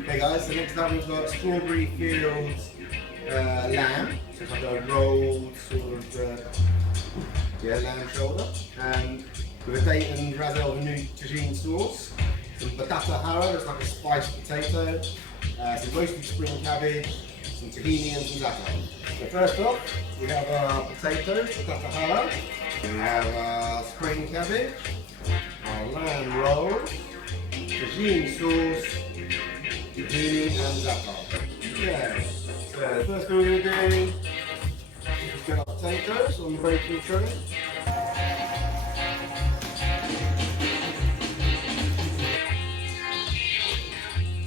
Okay guys, so next up we've got strawberry fields lamb. So it's like a rolled sort of lamb shoulder. With a date and razzle new tagine sauce. Some batata harra, that's like a spiced potato. Some roasted spring cabbage, some tahini and some za'atar. So first off, we have our potatoes, batata harra. We have our spring cabbage, our lamb rolls, tagine sauce, tahini and za'atar. Okay, so the first thing we're going to do is get our potatoes on the baking tray.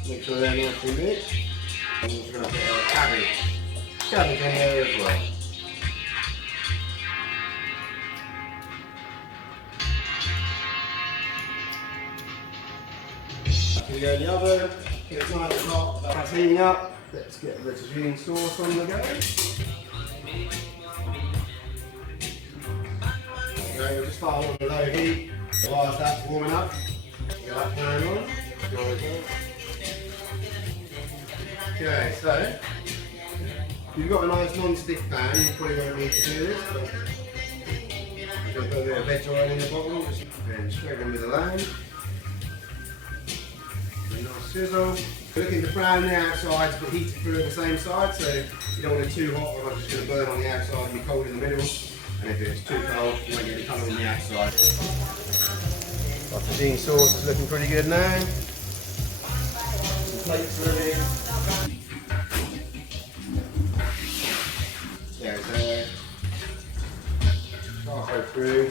Make sure they're nicely mixed. And we're going to put our cabbage on there as well. We go in the oven, get it nice and hot, that's heating up. Let's get the tagine sauce on the go. Okay, we'll just start on a low heat. Whilst that's warming up, get that pan on. Okay, so if you've got a nice non-stick pan, you probably won't need to do this, but I'm going to put a bit of veg oil in the bottom, and straight in with the lamb. A nice sizzle. We're looking to brown the outside but heat it through at the same side, so you don't want it too hot or it's just going to burn on the outside and be cold in the middle. And if it's too cold, you won't get any colour on the outside. Our tagine sauce is looking pretty good now. Some plates ready. There's there. Halfway through.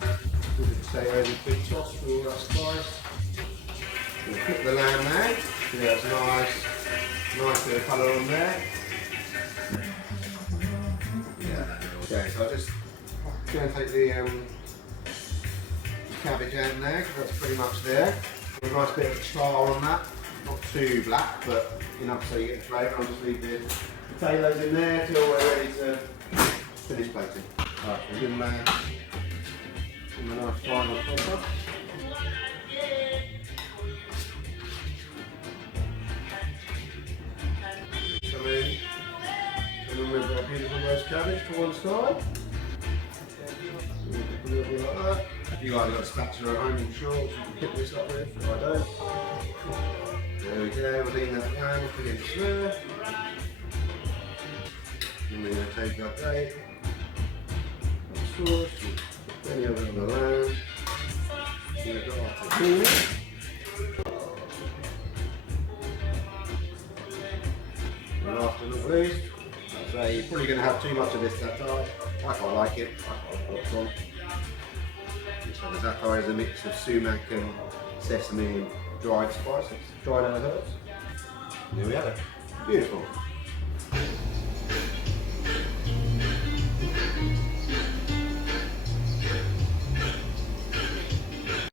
Put the potatoes in quick toss for all that spice. We'll cook the lamb now. Yeah, it's nice bit of colour on there. Yeah. Okay, so I'm just going to take the cabbage out now because that's pretty much there. A nice bit of char on that, not too black, but enough so you get the flavour. I'll just leave the potatoes in there till we're ready to finish plating. Alright, we'll give them a nice final toss up. And then we've got a beautiful roast cabbage for one side. A little bit like that. If you guys got a spatula at home, I'm sure you can pick this up with, if I don't. There we go, we'll lean that down, put it in there. And we're going to take our plate, sauce, any of it on the lamb. We've got our tahini. And after not least, so you're probably going to have too much of this za'atar. I quite like it. I quite like it. So the za'atar is a mix of sumac and sesame and dried spices, dried herbs. And there we have it. Beautiful.